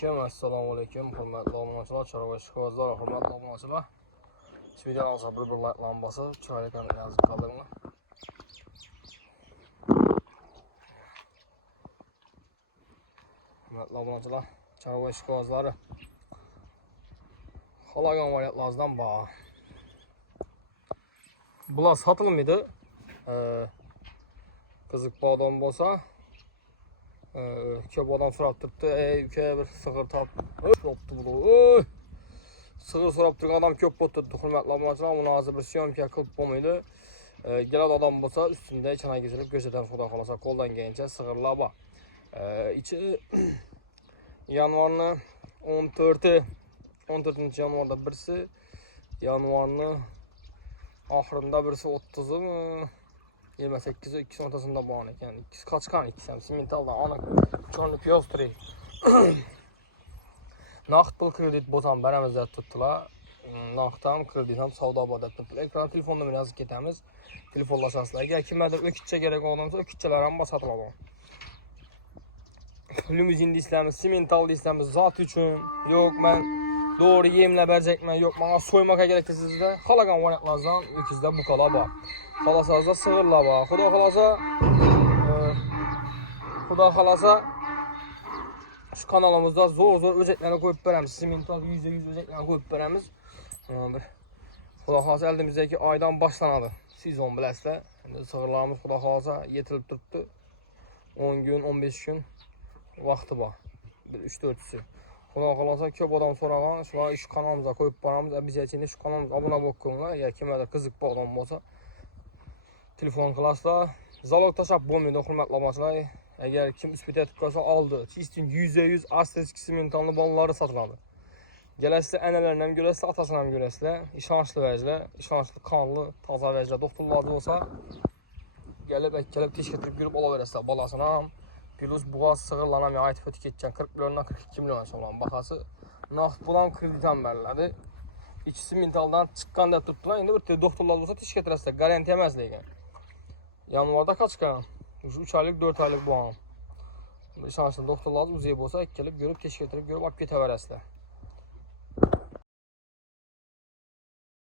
Assalomu alaykum, hurmatli obunachilar, chorva ishqibozlar, hurmatli obunachilar. Videomizga bir like bosib, chiroyli ekanini yozib qoldiringlar. Hurmatli obunachilar, chorva ishqibozlari. Xohlagan variantlardan bor. Bular sotilmaydi. Qiziq bodom bo'lsa, ko'p odam so'rab turibdi, uka bir sig'ir top. Bo'pti bu. Sig'ir so'rab turgan odam ko'p bo'ldi. Hurmatli obunachilar, uni hozir bir syomka qilib bo'lmaydi. Keladi odam bo'lsa, ustida chana gezilib, go'shadan xudo xolasa qo'ldan kelgancha sig'irlar bor. İçi yanvarni 14-yanvarda birisi, yanvarni oxirida birisi 30'u 28'i ikisinin ortasında bor ekan. İkisi kaçkan, ikisi ham simentaldan ana uçanlı piyoz turey. Naqd pul kredit bo'lsam beramiz deb turibdilar. Naqd ham kredit ham savdo bor deb turibdilar. Ekran telefon nomerini yozib ketamiz. Telefonlashasizlar. Agar kimlardir o'kitcha kerak bo'lgan bo'lsa, o'kitchalar ham sotib olaman. Limuzin deysizlarmi, simental deysizlarmi, zot uchun. Yo'q, men doğru yemle verecekmen, yok bana soymaka gerek sizde. Xalagan variantlardan öküzde bu kala bor. Xalasazda sığırlar bor. Xudo xolasa şu kanalımızda zor özetlerini koyup beremiz. Simental %100 özetlerini koyup beremiz. Xudo xolasa elimizdeki aydan başlanadı. Sezon biləsizlər. Sığırlarımız xudo xolasa yetilib turibdi. 10 gün, 15 gün vaxtı var. 3-4'sü. Xudo xolasa ko'p odam so'ragan, shular şu kanalımıza koyup boramiz. Biz için şu kanalımıza abone bo'linglar. Ya kimlarda qiziq odam bo'lsa, telefon qilasizlar. Zalog tashab bo'lmaydi, hurmatli obunachilar. Agar kim isbot etib qolsa oldi. Chistin %100 asterisk simentalni bolaları satıladi. Gelasizlar, analarni ham görəsizlar, atasini ham görəsizlar. İşonchli vajlar, ishonchli qonli, toza vajlar doktorlar bo'lsa, gelib teshkirib yurib olaverasizlar bolasini ham. Plus boğaz sığırlarına ayet ötü geçen 40 milyondan 42 milyon olan bakası naqd bulan kreditan veriladi. İkisi mentaldan çıqqan deb turibdilar. Endi bir doktorlar olsa tish getirasizlar, garantiya emas lekin. Yanvarda kaçkan? 3 aylık 4 aylık bu an. İşonchli doktorlar o'zi bo'lsa, kelib görüp tish getirib görüp olib ketaverasizlar.